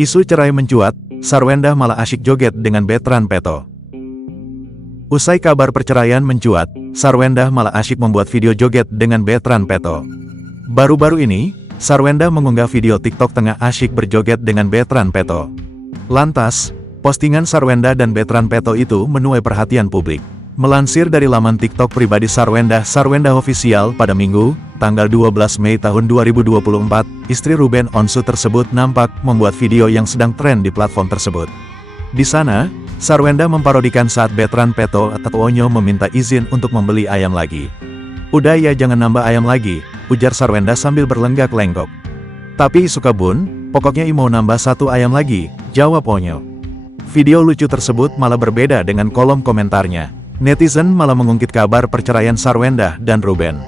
Isu cerai mencuat, Sarwendah malah asyik joget dengan Betran Peto. Usai kabar perceraian mencuat, Sarwendah malah asyik membuat video joget dengan Betran Peto. Baru-baru ini, Sarwendah mengunggah video TikTok tengah asyik berjoget dengan Betran Peto. Lantas, postingan Sarwendah dan Betran Peto itu menuai perhatian publik. Melansir dari laman TikTok pribadi Sarwendah Official pada Minggu, tanggal 12 Mei tahun 2024, istri Ruben Onsu tersebut nampak membuat video yang sedang tren di platform tersebut. Di sana, Sarwendah memparodikan saat Betran Peto atau Onyo meminta izin untuk membeli ayam lagi. "Udah ya, jangan nambah ayam lagi," ujar Sarwendah sambil berlenggak-lenggok. "Tapi suka bun, pokoknya mau nambah 1 ayam lagi," jawab Onyo. Video lucu tersebut malah berbeda dengan kolom komentarnya. Netizen malah mengungkit kabar perceraian Sarwendah dan Ruben.